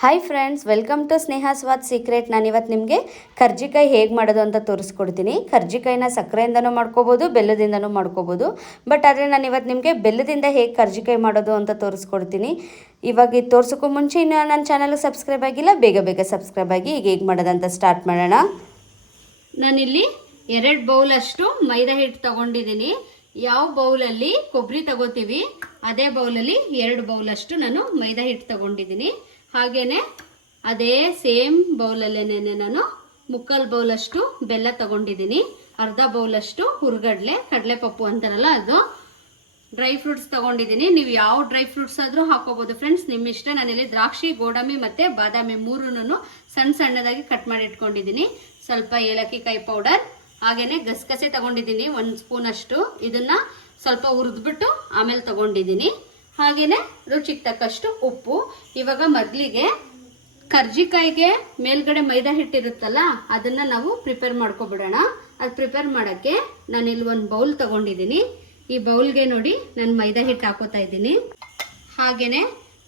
Hi friends, welcome to Sneha Swad secret. ನಾನಿವತ್ತು ನಿಮಗೆ ಕರ್ಜಿಕಾಯಿ ಹೇಗೆ ಮಾಡೋದು ಅಂತ ತೋರಿಸ್ಕೊಡ್ತೀನಿ. ಕರ್ಜಿಕಾಯಿನ ಸಕ್ಕರೆಯಿಂದನೂ ಮಾಡ್ಕೋಬೋದು, ಬೆಲ್ಲದಿಂದನೂ ಮಾಡ್ಕೋಬೋದು. ಬಟ್ ಆದರೆ ನಾನು ಇವತ್ತು ನಿಮಗೆ ಬೆಲ್ಲದಿಂದ ಹೇಗೆ ಕರ್ಜಿಕಾಯಿ ಮಾಡೋದು ಅಂತ ತೋರಿಸ್ಕೊಡ್ತೀನಿ. ಇವಾಗ ಇದು ತೋರ್ಸೋಕ್ಕೂ ಮುಂಚೆ ಇನ್ನೂ ನನ್ನ ಚಾನಲ್ಗೆ ಸಬ್ಸ್ಕ್ರೈಬ್ ಆಗಿಲ್ಲ, ಬೇಗ ಬೇಗ ಸಬ್ಸ್ಕ್ರೈಬ್ ಆಗಿ ಈಗ ಹೇಗೆ ಮಾಡೋದಂತ ಸ್ಟಾರ್ಟ್ ಮಾಡೋಣ. ನಾನಿಲ್ಲಿ 2 ಬೌಲಷ್ಟು ಮೈದಾ ಹಿಟ್ಟು ತೊಗೊಂಡಿದ್ದೀನಿ. ಯಾವ ಬೌಲಲ್ಲಿ ಕೊಬ್ಬರಿ ತಗೋತೀವಿ ಅದೇ ಬೌಲಲ್ಲಿ 2 ಬೌಲಷ್ಟು ನಾನು ಮೈದಾ ಹಿಟ್ಟು ತೊಗೊಂಡಿದ್ದೀನಿ. ಹಾಗೆಯೇ ಅದೇ ಸೇಮ್ ಬೌಲಲ್ಲೇನೆ ನಾನು 3/4 ಬೌಲಷ್ಟು ಬೆಲ್ಲ ತಗೊಂಡಿದ್ದೀನಿ. ಅರ್ಧ ಬೌಲಷ್ಟು ಹುರ್ಗಡ್ಲೆ, ಕಡಲೆಪಪ್ಪು ಅಂತಾರಲ್ಲ ಅದು, ಡ್ರೈ ಫ್ರೂಟ್ಸ್ ತಗೊಂಡಿದ್ದೀನಿ. ನೀವು ಯಾವ ಡ್ರೈ ಫ್ರೂಟ್ಸ್ ಆದರೂ ಹಾಕೋಬೋದು ಫ್ರೆಂಡ್ಸ್, ನಿಮ್ಮ ಇಷ್ಟ. ನಾನಿಲ್ಲಿ ದ್ರಾಕ್ಷಿ, ಗೋಡಂಬಿ ಮತ್ತು ಬಾದಾಮಿ ಮೂರನ್ನು ಸಣ್ಣದಾಗಿ ಕಟ್ ಮಾಡಿ ಇಟ್ಕೊಂಡಿದ್ದೀನಿ. ಸ್ವಲ್ಪ ಏಲಕ್ಕಿ ಕಾಯಿ ಪೌಡರ್, ಹಾಗೆಯೇ ಗಸಗಸೆ ತಗೊಂಡಿದ್ದೀನಿ 1 ಸ್ಪೂನಷ್ಟು. ಇದನ್ನು ಸ್ವಲ್ಪ ಹುರಿದ್ಬಿಟ್ಟು ಆಮೇಲೆ ತಗೊಂಡಿದ್ದೀನಿ. ಹಾಗೆಯೇ ರುಚಿಗೆ ತಕ್ಕಷ್ಟು ಉಪ್ಪು. ಇವಾಗ ಮೊದಲಿಗೆ ಕರ್ಜಿಕಾಯಿಗೆ ಮೇಲ್ಗಡೆ ಮೈದಾ ಹಿಟ್ಟಿರುತ್ತಲ್ಲ ಅದನ್ನು ನಾವು ಪ್ರಿಪೇರ್ ಮಾಡ್ಕೊಬಿಡೋಣ. ಅದು ಪ್ರಿಪೇರ್ ಮಾಡೋಕ್ಕೆ ನಾನಿಲ್ಲಿ 1 ಬೌಲ್ ತಗೊಂಡಿದ್ದೀನಿ. ಈ ಬೌಲ್ಗೆ ನೋಡಿ ನಾನು ಮೈದಾ ಹಿಟ್ಟು ಹಾಕೋತಾ ಇದ್ದೀನಿ. ಹಾಗೆಯೇ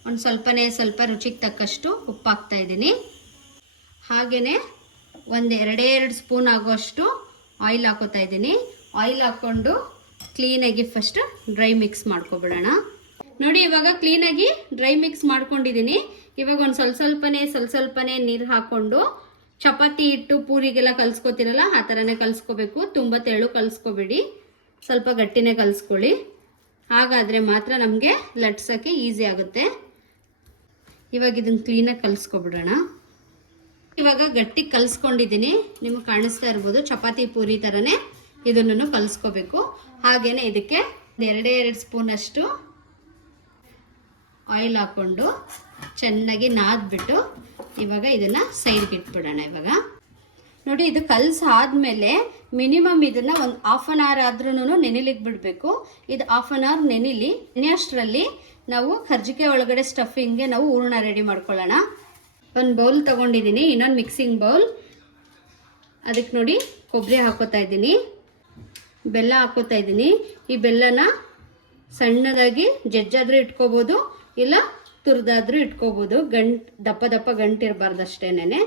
ಒಂದು ಸ್ವಲ್ಪ ರುಚಿಗೆ ತಕ್ಕಷ್ಟು ಉಪ್ಪು ಹಾಕ್ತಾ ಇದ್ದೀನಿ. ಹಾಗೆಯೇ 2 ಸ್ಪೂನ್ ಆಗೋಷ್ಟು ಆಯಿಲ್ ಹಾಕೋತಾ ಇದ್ದೀನಿ. ಆಯಿಲ್ ಹಾಕ್ಕೊಂಡು ಕ್ಲೀನಾಗಿ ಫಸ್ಟ್ ಡ್ರೈ ಮಿಕ್ಸ್ ಮಾಡ್ಕೊಬಿಡೋಣ. ನೋಡಿ, ಇವಾಗ ಕ್ಲೀನಾಗಿ ಡ್ರೈ ಮಿಕ್ಸ್ ಮಾಡ್ಕೊಂಡಿದ್ದೀನಿ. ಇವಾಗ ಒಂದು ಸ್ವಲ್ಪನೇ ನೀರು ಹಾಕ್ಕೊಂಡು ಚಪಾತಿ ಹಿಟ್ಟು ಪೂರಿಗೆಲ್ಲ ಕಲಿಸ್ಕೊತಿರಲ್ಲ ಆ ಥರನೇ ಕಲಿಸ್ಕೋಬೇಕು. ತುಂಬ ತೆಳು ಕಲಿಸ್ಕೋಬೇಡಿ, ಸ್ವಲ್ಪ ಗಟ್ಟಿನೇ ಕಲಿಸ್ಕೊಳ್ಳಿ. ಹಾಗಾದರೆ ಮಾತ್ರ ನಮಗೆ ಲಟ್ಸೋಕ್ಕೆ ಈಸಿ ಆಗುತ್ತೆ. ಇವಾಗ ಇದನ್ನು ಕ್ಲೀನಾಗಿ ಕಲಿಸ್ಕೊಬಿಡೋಣ. ಇವಾಗ ಗಟ್ಟಿ ಕಲಿಸ್ಕೊಂಡಿದ್ದೀನಿ, ನಿಮಗೆ ಕಾಣಿಸ್ತಾ ಇರ್ಬೋದು. ಚಪಾತಿ ಪೂರಿ ಥರನೇ ಇದನ್ನು ಕಲಿಸ್ಕೋಬೇಕು. ಹಾಗೆಯೇ ಇದಕ್ಕೆ 2 ಸ್ಪೂನಷ್ಟು ಆಯಿಲ್ ಹಾಕ್ಕೊಂಡು ಚೆನ್ನಾಗಿ ನಾದ್ಬಿಟ್ಟು ಇವಾಗ ಇದನ್ನು ಸೈಡ್ಗೆ ಇಟ್ಬಿಡೋಣ. ಇವಾಗ ನೋಡಿ, ಇದು ಕಲಸಾದ್ಮೇಲೆ ಮಿನಿಮಮ್ ಇದನ್ನು ಒಂದು 1/2 ಅವರ್ ಆದ್ರೂ ನೆನೆಲಿಕ್ಕೆ ಬಿಡಬೇಕು. ಇದು 1/2 ಅವರ್ ನೆನೆಯಷ್ಟರಲ್ಲಿ ನಾವು ಕರ್ಜಿಕಾಯಿ ಒಳಗಡೆ ಸ್ಟಫಿಂಗ್ಗೆ ನಾವು ಹೂರಣ ರೆಡಿ ಮಾಡ್ಕೊಳ್ಳೋಣ. ಒಂದು ಬೌಲ್ ತೊಗೊಂಡಿದ್ದೀನಿ, ಇನ್ನೊಂದು ಮಿಕ್ಸಿಂಗ್ ಬೌಲ್. ಅದಕ್ಕೆ ನೋಡಿ ಕೊಬ್ಬರಿ ಹಾಕೋತಾ ಇದ್ದೀನಿ, ಬೆಲ್ಲ ಹಾಕೋತಾ ಇದ್ದೀನಿ. ಈ ಬೆಲ್ಲನ ಸಣ್ಣದಾಗಿ ಜಜ್ಜಾದರೂ ಇಟ್ಕೋಬೋದು, ಇಲ್ಲ ತುರಿದಾದ್ರೂ ಇಟ್ಕೋಬೋದು. ದಪ್ಪ ಗಂಟಿರಬಾರ್ದು ಅಷ್ಟೇನೆ.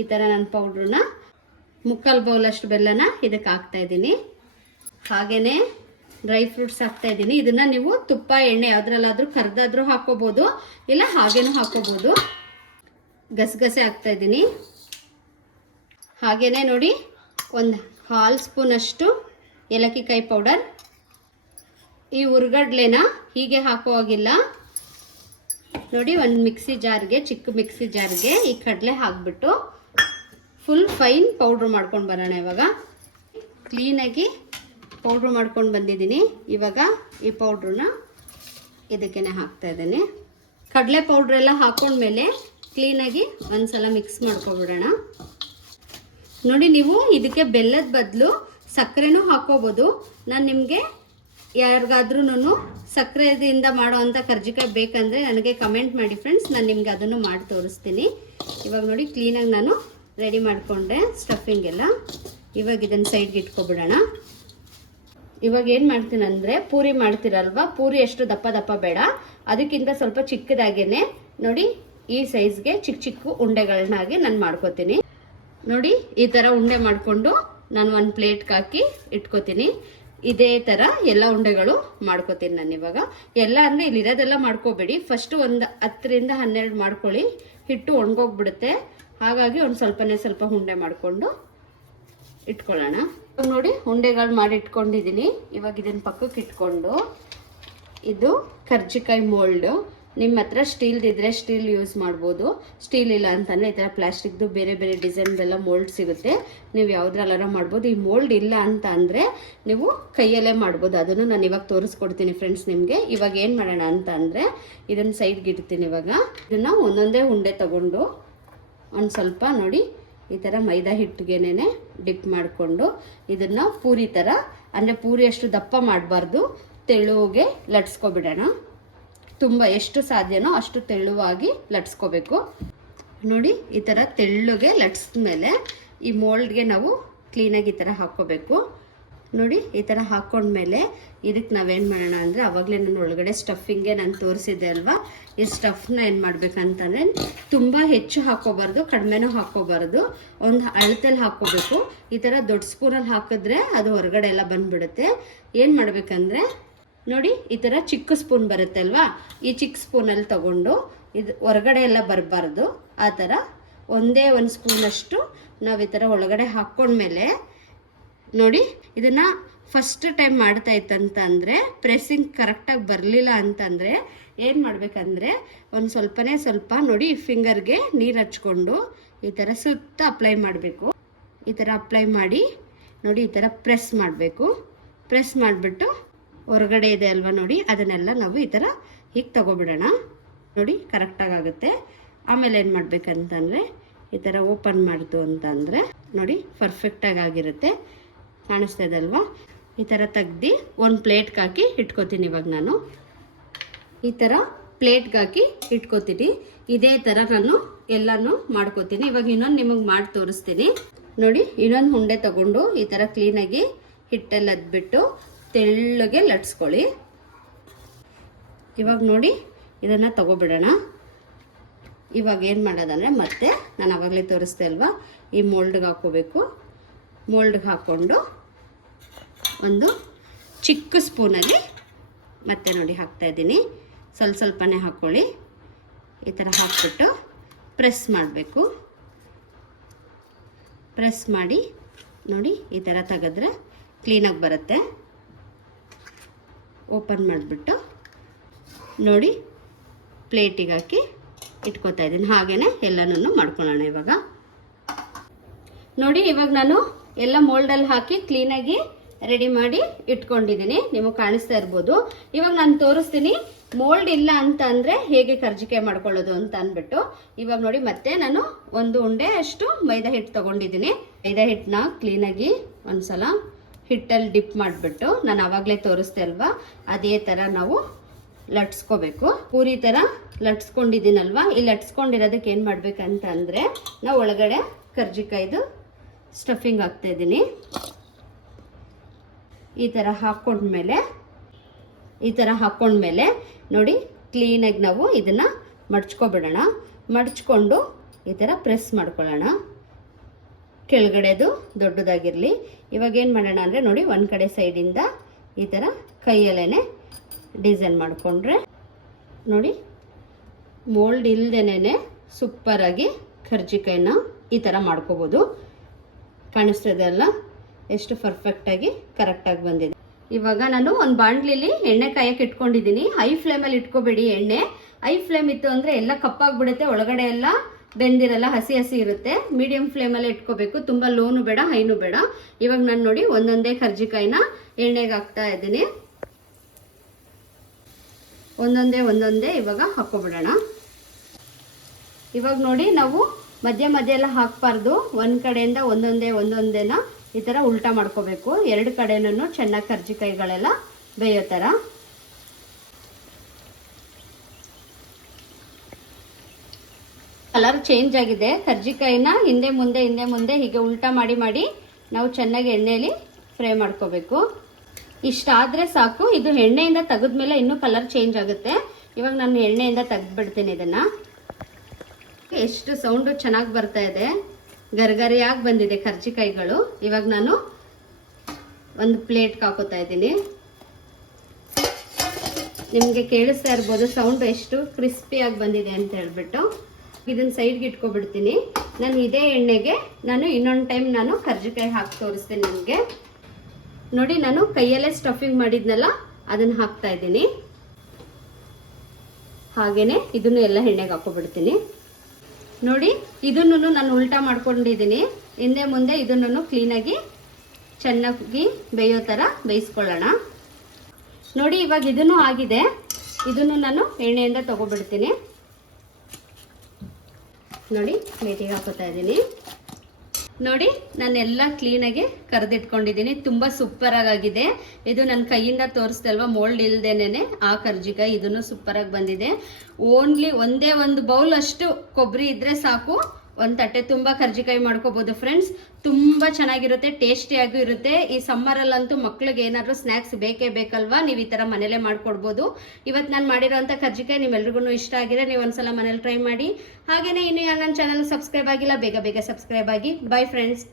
ಈ ಥರ ನಾನು ಪೌಡ್ರನ್ನ 3/4 ಬೌಲಷ್ಟು ಬೆಲ್ಲನ ಇದಕ್ಕೆ ಹಾಕ್ತಾ ಇದ್ದೀನಿ. ಹಾಗೆಯೇ ಡ್ರೈ ಫ್ರೂಟ್ಸ್ ಹಾಕ್ತಾ ಇದ್ದೀನಿ. ಇದನ್ನು ನೀವು ತುಪ್ಪ, ಎಣ್ಣೆ ಯಾವುದ್ರಲ್ಲಾದರೂ ಕರ್ದಾದ್ರೂ ಹಾಕೋಬೋದು, ಇಲ್ಲ ಹಾಗೇನೂ ಹಾಕೋಬೋದು. ಗಸಗಸೆ ಹಾಕ್ತಾ ಇದ್ದೀನಿ. ಹಾಗೆಯೇ ನೋಡಿ 1/4 ಸ್ಪೂನಷ್ಟು ಏಲಕ್ಕಿ ಕಾಯಿ ಪೌಡರ್. ಈ ಹುರ್ಗಡ್ಲೆನ ಹೀಗೆ ಹಾಕೋ ಹಾಗಿಲ್ಲ. ನೋಡಿ, ಒಂದು ಚಿಕ್ಕ ಮಿಕ್ಸಿ ಜಾರ್ಗೆ ಈ ಕಡಲೆ ಹಾಕ್ಬಿಟ್ಟು ಫುಲ್ ಫೈನ್ ಪೌಡ್ರ್ ಮಾಡ್ಕೊಂಡು ಬರೋಣ. ಇವಾಗ ಕ್ಲೀನಾಗಿ ಪೌಡ್ರ್ ಮಾಡ್ಕೊಂಡು ಬಂದಿದ್ದೀನಿ. ಇವಾಗ ಈ ಪೌಡ್ರನ್ನ ಇದಕ್ಕೇ ಹಾಕ್ತಾ ಇದ್ದೀನಿ. ಕಡಲೆ ಪೌಡ್ರೆಲ್ಲ ಹಾಕೊಂಡ್ಮೇಲೆ ಕ್ಲೀನಾಗಿ ಒಂದ್ಸಲ ಮಿಕ್ಸ್ ಮಾಡ್ಕೊಬಿಡೋಣ. ನೋಡಿ, ನೀವು ಇದಕ್ಕೆ ಬೆಲ್ಲದ ಬದಲು ಸಕ್ಕರೆನೂ ಹಾಕೋಬೋದು. ನಾನು ನಿಮಗೆ ಯಾರಿಗಾದ್ರೂ ಸಕ್ಕರೆಯಿಂದ ಮಾಡೋ ಅಂಥ ಕರ್ಜಿಕಾಯಿ ಬೇಕಂದರೆ ನನಗೆ ಕಮೆಂಟ್ ಮಾಡಿ ಫ್ರೆಂಡ್ಸ್, ನಾನು ನಿಮಗೆ ಅದನ್ನು ಮಾಡಿ ತೋರಿಸ್ತೀನಿ. ಇವಾಗ ನೋಡಿ, ಕ್ಲೀನಾಗಿ ನಾನು ರೆಡಿ ಮಾಡಿಕೊಂಡೆ ಸ್ಟಫಿಂಗ್ ಎಲ್ಲ. ಇವಾಗ ಇದನ್ನು ಸೈಡ್ಗೆ ಇಟ್ಕೊಬಿಡೋಣ. ಇವಾಗ ಏನು ಮಾಡ್ತೀನಿ ಅಂದರೆ, ಪೂರಿ ಮಾಡ್ತೀರಲ್ವ, ಪೂರಿ ಎಷ್ಟು ದಪ್ಪ ಬೇಡ, ಅದಕ್ಕಿಂತ ಸ್ವಲ್ಪ ಚಿಕ್ಕದಾಗೇ ನೋಡಿ ಈ ಸೈಜ್ಗೆ ಚಿಕ್ಕ ಉಂಡೆಗಳನ್ನಾಗಿ ನಾನು ಮಾಡ್ಕೋತೀನಿ. ನೋಡಿ, ಈ ಥರ ಉಂಡೆ ಮಾಡಿಕೊಂಡು ನಾನು ಒಂದು ಪ್ಲೇಟ್ಗೆ ಹಾಕಿ ಇಟ್ಕೋತೀನಿ. ಇದೇ ಥರ ಎಲ್ಲ ಉಂಡೆಗಳು ಮಾಡ್ಕೋತೀನಿ ನಾನು. ಇವಾಗ ಎಲ್ಲ ಅಂದರೆ ಇಲ್ಲಿರೋದೆಲ್ಲ ಮಾಡ್ಕೋಬೇಡಿ, ಫಸ್ಟು ಒಂದು 10ರಿಂದ 12 ಮಾಡ್ಕೊಳ್ಳಿ. ಹಿಟ್ಟು ಒಣಗೋಗ್ಬಿಡುತ್ತೆ. ಹಾಗಾಗಿ ಒಂದು ಸ್ವಲ್ಪ ಉಂಡೆ ಮಾಡಿಕೊಂಡು ಇಟ್ಕೊಳ್ಳೋಣ. ನೋಡಿ, ಉಂಡೆಗಳು ಮಾಡಿ ಇಟ್ಕೊಂಡಿದ್ದೀನಿ. ಇವಾಗ ಇದನ್ನು ಪಕ್ಕಕ್ಕೆ ಇಟ್ಕೊಂಡು, ಇದು ಕರ್ಜಿಕಾಯಿ ಮೋಲ್ಡು. ನಿಮ್ಮ ಹತ್ರ ಸ್ಟೀಲ್ದಿದ್ರೆ ಸ್ಟೀಲ್ ಯೂಸ್ ಮಾಡ್ಬೋದು, ಸ್ಟೀಲ್ ಇಲ್ಲ ಅಂತಂದರೆ ಈ ಥರ ಪ್ಲಾಸ್ಟಿಕ್ದು ಬೇರೆ ಡಿಸೈನ್ದೆಲ್ಲ ಮೋಲ್ಡ್ ಸಿಗುತ್ತೆ, ನೀವು ಯಾವುದ್ರಲ್ಲಾರ ಮಾಡ್ಬೋದು. ಈ ಮೋಲ್ಡ್ ಇಲ್ಲ ಅಂತ ಅಂದರೆ ನೀವು ಕೈಯಲ್ಲೇ ಮಾಡ್ಬೋದು. ಅದನ್ನು ನಾನು ಇವಾಗ ತೋರಿಸ್ಕೊಡ್ತೀನಿ ಫ್ರೆಂಡ್ಸ್ ನಿಮಗೆ. ಇವಾಗ ಏನು ಮಾಡೋಣ ಅಂತ ಅಂದರೆ, ಇದನ್ನು ಸೈಡ್ಗೆ ಇಡ್ತೀನಿ. ಇವಾಗ ಇದನ್ನು ಒಂದೊಂದೇ ಉಂಡೆ ತಗೊಂಡು ಒಂದು ಸ್ವಲ್ಪ ನೋಡಿ ಈ ಥರ ಮೈದಾ ಹಿಟ್ಟಿಗೆನೇ ಡಿಪ್ ಮಾಡಿಕೊಂಡು ಇದನ್ನು ಪೂರಿ ಥರ, ಅಂದರೆ ಪೂರಿ ಅಷ್ಟು ದಪ್ಪ ಮಾಡಬಾರ್ದು, ತೆಳುಗೆ ಲಟ್ಸ್ಕೊಬಿಡೋಣ. ತುಂಬ ಎಷ್ಟು ಸಾಧ್ಯನೋ ಅಷ್ಟು ತೆಳುವಾಗಿ ಲಟ್ಸ್ಕೋಬೇಕು. ನೋಡಿ, ಈ ಥರ ತೆಳ್ಳುಗೆ ಲಟ್ಸಿದ ಮೇಲೆ ಈ ಮೋಲ್ಡ್ಗೆ ನಾವು ಕ್ಲೀನಾಗಿ ಈ ಥರ ಹಾಕ್ಕೋಬೇಕು. ನೋಡಿ ಈ ಥರ ಹಾಕ್ಕೊಂಡ್ಮೇಲೆ ಇದಕ್ಕೆ ನಾವೇನು ಮಾಡೋಣ ಅಂದರೆ ಆವಾಗಲೇ ನಾನು ಒಳಗಡೆ ಸ್ಟಫಿಂಗ್ಗೆ ನಾನು ತೋರಿಸಿದ್ದೆ ಅಲ್ವಾ, ಈ ಸ್ಟಫ್ನ ಏನು ಮಾಡಬೇಕಂತಂದರೆ ತುಂಬ ಹೆಚ್ಚು ಹಾಕ್ಕೋಬಾರ್ದು, ಕಡಿಮೆನೂ ಹಾಕ್ಕೋಬಾರ್ದು, ಒಂದು ಅಳತೆಲ್ಲಿ ಹಾಕ್ಕೋಬೇಕು. ಈ ಥರ ದೊಡ್ಡ ಸ್ಪೂನಲ್ಲಿ ಹಾಕಿದ್ರೆ ಅದು ಹೊರಗಡೆ ಎಲ್ಲ ಬಂದುಬಿಡುತ್ತೆ. ಏನು ಮಾಡಬೇಕಂದ್ರೆ ನೋಡಿ ಈ ಥರ ಚಿಕ್ಕ ಸ್ಪೂನ್ ಬರುತ್ತೆ ಅಲ್ವಾ, ಈ ಚಿಕ್ಕ ಸ್ಪೂನಲ್ಲಿ ತೊಗೊಂಡು ಇದು ಹೊರಗಡೆ ಎಲ್ಲ ಬರಬಾರ್ದು. ಆ ಥರ ಒಂದೇ ಒಂದು ಸ್ಪೂನಷ್ಟು ನಾವು ಈ ಥರ ಒಳಗಡೆ ಹಾಕ್ಕೊಂಡ್ಮೇಲೆ ನೋಡಿ ಇದನ್ನು ಫಸ್ಟ್ ಟೈಮ್ ಮಾಡ್ತಾ ಇತ್ತಂತಂದರೆ ಪ್ರೆಸ್ಸಿಂಗ್ ಕರೆಕ್ಟಾಗಿ ಬರಲಿಲ್ಲ ಅಂತಂದರೆ ಏನು ಮಾಡಬೇಕಂದ್ರೆ ಒಂದು ಸ್ವಲ್ಪ ನೋಡಿ ಫಿಂಗರ್ಗೆ ನೀರು ಹಚ್ಕೊಂಡು ಈ ಥರ ಸುತ್ತ ಅಪ್ಲೈ ಮಾಡಬೇಕು. ಈ ಥರ ಅಪ್ಲೈ ಮಾಡಿ ನೋಡಿ ಈ ಥರ ಪ್ರೆಸ್ ಮಾಡಬೇಕು. ಪ್ರೆಸ್ ಮಾಡಿಬಿಟ್ಟು ಹೊರಗಡೆ ಇದೆ ಅಲ್ವಾ ನೋಡಿ ಅದನ್ನೆಲ್ಲ ನಾವು ಈ ಥರ ಹೀಗೆ ತಗೊಬಿಡೋಣ. ನೋಡಿ ಕರೆಕ್ಟಾಗಿ ಆಗುತ್ತೆ. ಆಮೇಲೆ ಏನು ಮಾಡಬೇಕಂತಂದರೆ ಈ ಥರ ಓಪನ್ ಮಾಡ್ತು ಅಂತಂದರೆ ನೋಡಿ ಪರ್ಫೆಕ್ಟಾಗಿ ಆಗಿರುತ್ತೆ. ಕಾಣಿಸ್ತಾ ಇದೆ ಅಲ್ವಾ? ಈ ಥರ ತೆಗ್ದು ಒಂದು ಪ್ಲೇಟ್ಗೆ ಹಾಕಿ ಇಟ್ಕೋತೀನಿ. ಇವಾಗ ನಾನು ಈ ಥರ ಪ್ಲೇಟ್ಗೆ ಹಾಕಿ ಇಟ್ಕೋತೀನಿ. ಇದೇ ಥರ ನಾನು ಎಲ್ಲನೂ ಮಾಡ್ಕೋತೀನಿ. ಇವಾಗ ಇನ್ನೊಂದು ನಿಮಗೆ ಮಾಡಿ ತೋರಿಸ್ತೀನಿ ನೋಡಿ. ಇನ್ನೊಂದು ಉಂಡೆ ತಗೊಂಡು ಈ ಥರ ಕ್ಲೀನಾಗಿ ಹಿಟ್ಟೆಲ್ಲ ಅದ್ಬಿಟ್ಟು ತೆಳ್ಳಗೆ ಲಟ್ಸ್ಕೊಳ್ಳಿ. ಇವಾಗ ನೋಡಿ ಇದನ್ನು ತಗೊಬಿಡೋಣ. ಇವಾಗ ಏನು ಮಾಡೋದಂದರೆ ಮತ್ತೆ ನಾನು ಆವಾಗಲೇ ತೋರಿಸ್ದೆ ಅಲ್ವಾ, ಈ ಮೋಲ್ಡ್ಗೆ ಹಾಕ್ಕೋಬೇಕು. ಮೋಲ್ಡ್ಗೆ ಹಾಕ್ಕೊಂಡು ಒಂದು ಚಿಕ್ಕ ಸ್ಪೂನಲ್ಲಿ ಮತ್ತೆ ನೋಡಿ ಹಾಕ್ತಾಯಿದ್ದೀನಿ. ಸ್ವಲ್ಪನೇ ಹಾಕ್ಕೊಳ್ಳಿ. ಈ ಥರ ಹಾಕ್ಬಿಟ್ಟು ಪ್ರೆಸ್ ಮಾಡಬೇಕು. ಪ್ರೆಸ್ ಮಾಡಿ ನೋಡಿ ಈ ಥರ ತೆಗೆದ್ರೆ ಕ್ಲೀನಾಗಿ ಬರುತ್ತೆ. ಓಪನ್ ಮಾಡಿಬಿಟ್ಟು ನೋಡಿ ಪ್ಲೇಟಿಗೆ ಹಾಕಿ ಇಟ್ಕೋತಾ ಇದ್ದೀನಿ. ಹಾಗೆಯೇ ಎಲ್ಲನೂ ಮಾಡ್ಕೊಳ್ಳೋಣ. ಇವಾಗ ನೋಡಿ ಇವಾಗ ನಾನು ಎಲ್ಲ ಮೋಲ್ಡಲ್ಲಿ ಹಾಕಿ ಕ್ಲೀನಾಗಿ ರೆಡಿ ಮಾಡಿ ಇಟ್ಕೊಂಡಿದ್ದೀನಿ. ನಿಮಗೆ ಕಾಣಿಸ್ತಾ ಇರ್ಬೋದು. ಇವಾಗ ನಾನು ತೋರಿಸ್ತೀನಿ ಮೋಲ್ಡ್ ಇಲ್ಲ ಅಂತ ಅಂದರೆ ಹೇಗೆ ಕರ್ಜಿಕಾಯಿ ಮಾಡ್ಕೊಳ್ಳೋದು ಅಂತ ಅಂದ್ಬಿಟ್ಟು. ಇವಾಗ ನೋಡಿ ಮತ್ತೆ ನಾನು ಒಂದು ಉಂಡೆ ಅಷ್ಟು ಮೈದಾ ಹಿಟ್ಟು ತೊಗೊಂಡಿದ್ದೀನಿ. ಮೈದಾ ಹಿಟ್ಟನ್ನ ಕ್ಲೀನಾಗಿ ಒಂದ್ಸಲ ಹಿಟ್ಟಲ್ಲಿ ಡಿಪ್ ಮಾಡಿಬಿಟ್ಟು ನಾನು ಆವಾಗಲೇ ತೋರಿಸ್ದೆ ಅಲ್ವಾ, ಅದೇ ಥರ ನಾವು ಲಟ್ಸ್ಕೋಬೇಕು. ಪೂರಿ ಥರ ಲಟ್ಸ್ಕೊಂಡಿದ್ದೀನಲ್ವಾ, ಈ ಲಟ್ಸ್ಕೊಂಡಿರೋದಕ್ಕೆ ಏನು ಮಾಡಬೇಕಂತ ಅಂದರೆ ನಾವು ಒಳಗಡೆ ಕರ್ಜಿಕಾಯ್ದು ಸ್ಟಫಿಂಗ್ ಹಾಕ್ತಾಯಿದ್ದೀನಿ. ಈ ಥರ ಹಾಕ್ಕೊಂಡ್ಮೇಲೆ ನೋಡಿ ಕ್ಲೀನಾಗಿ ನಾವು ಇದನ್ನು ಮಡ್ಚ್ಕೊಬಿಡೋಣ. ಮಡ್ಚ್ಕೊಂಡು ಈ ಥರ ಪ್ರೆಸ್ ಮಾಡ್ಕೊಳ್ಳೋಣ. ಕೆಳಗಡೆದು ದೊಡ್ಡದಾಗಿರಲಿ. ಇವಾಗ ಏನು ಮಾಡೋಣ ಅಂದರೆ ನೋಡಿ ಒಂದು ಕಡೆ ಸೈಡಿಂದ ಈ ಥರ ಕೈಯಲ್ಲೇ ಡಿಸೈನ್ ಮಾಡಿಕೊಂಡ್ರೆ ನೋಡಿ ಮೋಲ್ಡ್ ಇಲ್ಲದೇನೆ ಸೂಪರಾಗಿ ಕರ್ಜಿಕಾಯಿನ ಈ ಥರ ಮಾಡ್ಕೋಬೋದು. ಕಾಣಿಸ್ತದೆ ಅಲ್ಲ ಎಷ್ಟು ಪರ್ಫೆಕ್ಟಾಗಿ ಕರೆಕ್ಟಾಗಿ ಬಂದಿದೆ. ಇವಾಗ ನಾನು ಒಂದು ಬಾಣಲಿಲಿ ಎಣ್ಣೆ ಕಾಯಕ್ಕೆ ಇಟ್ಕೊಂಡಿದ್ದೀನಿ. ಹೈ ಫ್ಲೇಮಲ್ಲಿ ಇಟ್ಕೋಬೇಡಿ. ಎಣ್ಣೆ ಹೈ ಫ್ಲೇಮ್ ಇತ್ತು ಅಂದರೆ ಎಲ್ಲ ಕಪ್ಪಾಗಿಬಿಡುತ್ತೆ, ಒಳಗಡೆ ಎಲ್ಲ ಬೆಂದಿರಲ್ಲ, ಹಸಿ ಇರುತ್ತೆ. ಮೀಡಿಯಂ ಫ್ಲೇಮಲ್ಲೇ ಇಟ್ಕೋಬೇಕು. ತುಂಬ ಲೋನು ಬೇಡ, ಹೈನು ಬೇಡ. ಇವಾಗ ನಾನು ನೋಡಿ ಒಂದೊಂದೇ ಕರ್ಜಿಕಾಯಿನ ಎಣ್ಣೆಗೆ ಹಾಕ್ತಾ ಇದ್ದೀನಿ. ಒಂದೊಂದೇ ಇವಾಗ ಹಾಕ್ಕೊಬಿಡೋಣ. ಇವಾಗ ನೋಡಿ ನಾವು ಮಧ್ಯ ಎಲ್ಲ ಹಾಕಬಾರ್ದು. ಒಂದು ಕಡೆಯಿಂದ ಒಂದೊಂದೇನ ಈ ಥರ ಉಲ್ಟಾ ಮಾಡ್ಕೋಬೇಕು. ಎರಡು ಕಡೆನೂ ಚೆನ್ನಾಗಿ ಕರ್ಜಿಕಾಯಿಗಳೆಲ್ಲ ಬೇಯೋ ಥರ. ಕಲರ್ ಚೇಂಜ್ ಆಗಿದೆ. ಕರ್ಜಿಕಾಯಿನ ಹಿಂದೆ ಮುಂದೆ ಹೀಗೆ ಉಲ್ಟಾ ಮಾಡಿ ನಾವು ಚೆನ್ನಾಗಿ ಎಣ್ಣೆಯಲ್ಲಿ ಫ್ರೈ ಮಾಡ್ಕೋಬೇಕು. ಇಷ್ಟಾದರೆ ಸಾಕು. ಇದು ಎಣ್ಣೆಯಿಂದ ತೆಗೆದ್ಮೇಲೆ ಇನ್ನೂ ಕಲರ್ ಚೇಂಜ್ ಆಗುತ್ತೆ. ಇವಾಗ ನಾನು ಎಣ್ಣೆಯಿಂದ ತೆಗೆದ್ಬಿಡ್ತೀನಿ ಇದನ್ನು. ಎಷ್ಟು ಸೌಂಡು ಚೆನ್ನಾಗಿ ಬರ್ತಾ ಇದೆ, ಗರಿಗರಿಯಾಗಿ ಬಂದಿದೆ ಕರ್ಜಿಕಾಯಿಗಳು. ಇವಾಗ ನಾನು ಒಂದು ಪ್ಲೇಟ್ಗೆ ಹಾಕೋತಾ ಇದ್ದೀನಿ. ನಿಮಗೆ ಕೇಳಿಸ್ತಾ ಇರ್ಬೋದು ಸೌಂಡ್ ಎಷ್ಟು ಕ್ರಿಸ್ಪಿಯಾಗಿ ಬಂದಿದೆ ಅಂತ ಹೇಳ್ಬಿಟ್ಟು. ಇದನ್ನು ಸೈಡ್ಗೆ ಇಟ್ಕೊಬಿಡ್ತೀನಿ. ನಾನು ಇದೇ ಎಣ್ಣೆಗೆ ನಾನು ಇನ್ನೊಂದು ಟೈಮ್ ನಾನು ಕರ್ಜಿಕಾಯಿ ಹಾಕಿ ತೋರಿಸ್ತೀನಿ ನಿಮಗೆ. ನೋಡಿ ನಾನು ಕೈಯಲ್ಲೇ ಸ್ಟಫಿಂಗ್ ಮಾಡಿದ್ನಲ್ಲ ಅದನ್ನು ಹಾಕ್ತಾ ಇದ್ದೀನಿ. ಹಾಗೇನೆ ಇದನ್ನು ಎಲ್ಲ ಎಣ್ಣೆಗೆ ಹಾಕೋಬಿಡ್ತೀನಿ. ನೋಡಿ ಇದನ್ನು ನಾನು ಉಲ್ಟಾ ಮಾಡ್ಕೊಂಡಿದ್ದೀನಿ. ಹಿಂದೆ ಮುಂದೆ ಇದನ್ನು ಕ್ಲೀನಾಗಿ ಚೆನ್ನಾಗಿ ಬೇಯೋ ಥರ ಬೇಯಿಸ್ಕೊಳ್ಳೋಣ. ನೋಡಿ ಇವಾಗ ಇದನ್ನು ಆಗಿದೆ. ಇದನ್ನು ನಾನು ಎಣ್ಣೆಯಿಂದ ತಗೋಬಿಡ್ತೀನಿ. ನೋಡಿ ಪ್ಲೇಟಿಗೆ ಹಾಕೋತಾ ಇದ್ದೀನಿ. ನೋಡಿ ನಾನೆಲ್ಲ ಕ್ಲೀನಾಗಿ ಕರೆದಿಟ್ಕೊಂಡಿದ್ದೀನಿ. ತುಂಬ ಸೂಪರಾಗಿದೆ. ಇದು ನನ್ನ ಕೈಯಿಂದ ತೋರಿಸ್ದಲ್ವ, ಮೋಲ್ಡ್ ಇಲ್ದೇನೆ ಆ ಕರ್ಜಿಕಾಯಿ. ಇದನ್ನು ಸೂಪರಾಗಿ ಬಂದಿದೆ. ಓನ್ಲಿ ಒಂದೇ ಒಂದು ಬೌಲ್ ಅಷ್ಟು ಕೊಬ್ಬರಿ ಇದ್ದರೆ ಸಾಕು, ಒಂದು ತಟ್ಟೆ ತುಂಬ ಕರ್ಜಿಕಾಯಿ ಮಾಡ್ಕೋಬೋದು ಫ್ರೆಂಡ್ಸ್. ತುಂಬ ಚೆನ್ನಾಗಿರುತ್ತೆ, ಟೇಸ್ಟಿಯಾಗೂ ಇರುತ್ತೆ. ಈ ಸಮ್ಮರಲ್ಲಂತೂ ಮಕ್ಳಿಗೆ ಏನಾದರೂ ಸ್ನ್ಯಾಕ್ಸ್ ಬೇಕೇ ಬೇಕಲ್ವಾ, ನೀವು ಈ ಥರ ಮನೇಲೇ ಮಾಡ್ಕೊಡ್ಬೋದು. ಇವತ್ತು ನಾನು ಮಾಡಿರೋಂಥ ಕರ್ಜಿಕಾಯಿ ನಿಮ್ಮೆಲ್ರಿಗೂ ಇಷ್ಟ ಆಗಿದೆ, ನೀವು ಒಂದ್ಸಲ ಮನೇಲಿ ಟ್ರೈ ಮಾಡಿ. ಹಾಗೆಯೇ ಇನ್ನು ನನ್ನ ಚಾನಲ್ ಸಬ್ಸ್ಕ್ರೈಬ್ ಆಗಿಲ್ಲ, ಬೇಗ ಬೇಗ ಸಬ್ಸ್ಕ್ರೈಬ್ ಆಗಿ. By friends.